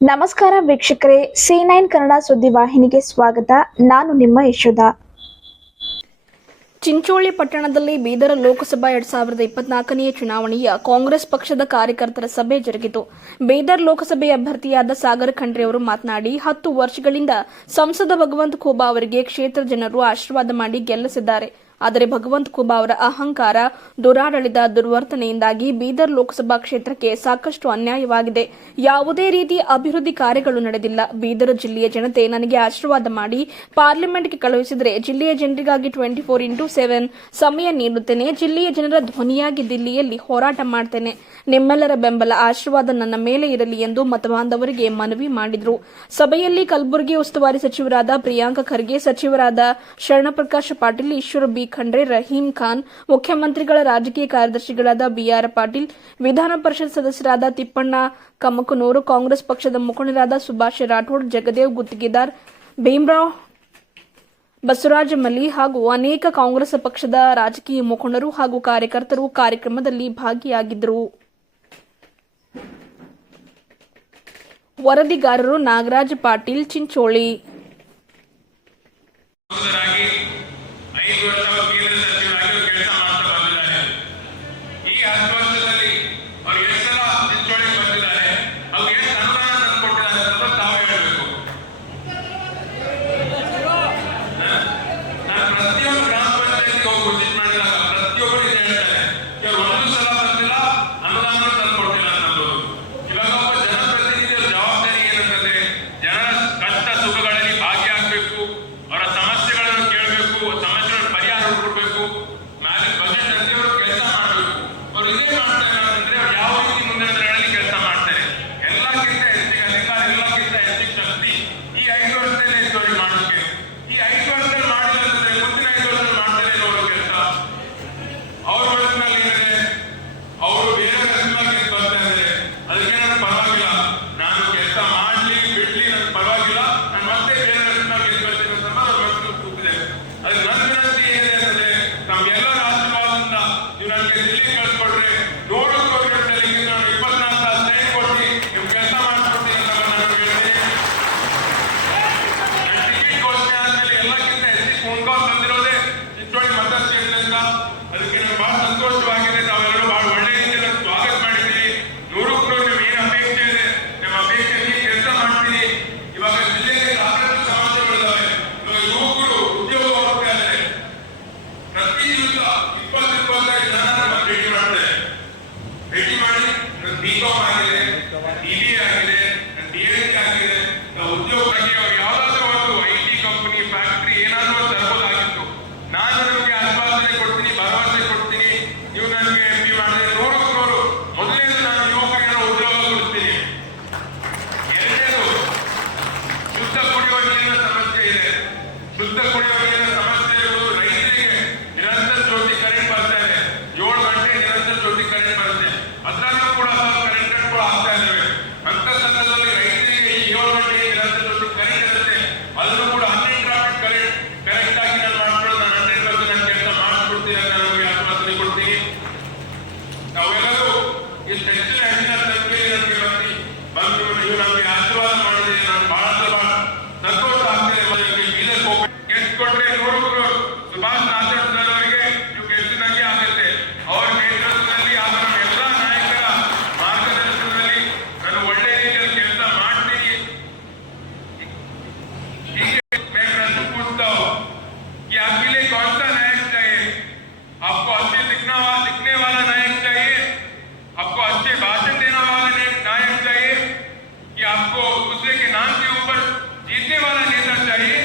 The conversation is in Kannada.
ನಮಸ್ಕಾರ ವೀಕ್ಷಕರೇ, C9 ಕನ್ನಡ ಸುದ್ದಿವಾಹಿನಿಗೆ ಸ್ವಾಗತ. ನಾನು ನಿಮ್ಮ ಯಶೋಧ. ಚಿಂಚೋಳಿ ಪಟ್ಟಣದಲ್ಲಿ ಬೀದರ್ ಲೋಕಸಭಾ 2024ನೇ ಚುನಾವಣೆಯ ಕಾಂಗ್ರೆಸ್ ಪಕ್ಷದ ಕಾರ್ಯಕರ್ತರ ಸಭೆ ಜರುಗಿತು. ಬೀದರ್ ಲೋಕಸಭೆ ಅಭ್ಯರ್ಥಿಯಾದ ಸಾಗರ್ ಖಂಡ್ರೆ ಅವರು ಮಾತನಾಡಿ, 10 ವರ್ಷಗಳಿಂದ ಸಂಸದ ಭಗವಂತ ಖೂಬಾ ಅವರಿಗೆ ಕ್ಷೇತ್ರ ಜನರು ಆಶೀರ್ವಾದ ಮಾಡಿ ಗೆಲ್ಲಿಸಿದ್ದಾರೆ. ಆದರೆ ಭಗವಂತ ಖೂಬಾ ಅವರ ಅಹಂಕಾರ, ದುರಾಡಳಿತ, ದುರ್ವರ್ತನೆಯಿಂದಾಗಿ ಬೀದರ್ ಲೋಕಸಭಾ ಕ್ಷೇತ್ರಕ್ಕೆ ಸಾಕಷ್ಟು ಅನ್ಯಾಯವಾಗಿದೆ. ಯಾವುದೇ ರೀತಿ ಅಭಿವೃದ್ಧಿ ಕಾರ್ಯಗಳು ನಡೆದಿಲ್ಲ. ಬೀದರ್ ಜಿಲ್ಲೆಯ ಜನತೆ ನನಗೆ ಆಶೀರ್ವಾದ ಮಾಡಿ ಪಾರ್ಲಿಮೆಂಟ್ಗೆ ಕಳುಹಿಸಿದರೆ ಜಿಲ್ಲೆಯ ಜನರಿಗಾಗಿ 24x7 ಸಮಯ ನೀಡುತ್ತೇನೆ. ಜಿಲ್ಲೆಯ ಜನರ ಧ್ವನಿಯಾಗಿ ದಿಲ್ಲಿಯಲ್ಲಿ ಹೋರಾಟ ಮಾಡ್ತೇನೆ. ನಿಮ್ಮೆಲ್ಲರ ಬೆಂಬಲ, ಆಶೀರ್ವಾದ ನನ್ನ ಮೇಲೆ ಇರಲಿ ಎಂದು ಮತಬಾಂಧವರಿಗೆ ಮನವಿ ಮಾಡಿದರು. ಸಭೆಯಲ್ಲಿ ಕಲಬುರಗಿ ಉಸ್ತುವಾರಿ ಸಚಿವರಾದ ಪ್ರಿಯಾಂಕ ಖರ್ಗೆ, ಸಚಿವರಾದ ಶರಣಪ್ರಕಾಶ ಪಾಟೀಲ್, ಈಶ್ವರ ಬಿ ಖಂಡ್ರೆ, ರಹೀಂ ಖಾನ್, ಮುಖ್ಯಮಂತ್ರಿಗಳ ರಾಜಕೀಯ ಕಾರ್ಯದರ್ಶಿಗಳಾದ ಬಿಆರ್ ಪಾಟೀಲ್, ವಿಧಾನ ಪರಿಷತ್ ಸದಸ್ಯರಾದ ತಿಪ್ಪಣ್ಣ ಕಮಕನೂರು, ಕಾಂಗ್ರೆಸ್ ಪಕ್ಷದ ಮುಖಂಡರಾದ ಸುಭಾಷ್ ರಾಠೋಡ್, ಜಗದೇವ್ ಗುತ್ತಿಗೆದಾರ್, ಭೀಮರಾವ್, ಬಸವರಾಜ ಮಲ್ಲಿ ಹಾಗೂ ಅನೇಕ ಕಾಂಗ್ರೆಸ್ ಪಕ್ಷದ ರಾಜಕೀಯ ಮುಖಂಡರು ಹಾಗೂ ಕಾರ್ಯಕರ್ತರು ಕಾರ್ಯಕ್ರಮದಲ್ಲಿ ಭಾಗಿಯಾಗಿದ್ದರು. ವರದಿಗಾರರು ನಾಗರಾಜ್ ಪಾಟೀಲ್, ಚಿಂಚೋಳಿ. आपको दूसरे के नाम के ऊपर जीतने वाला नेता चाहिए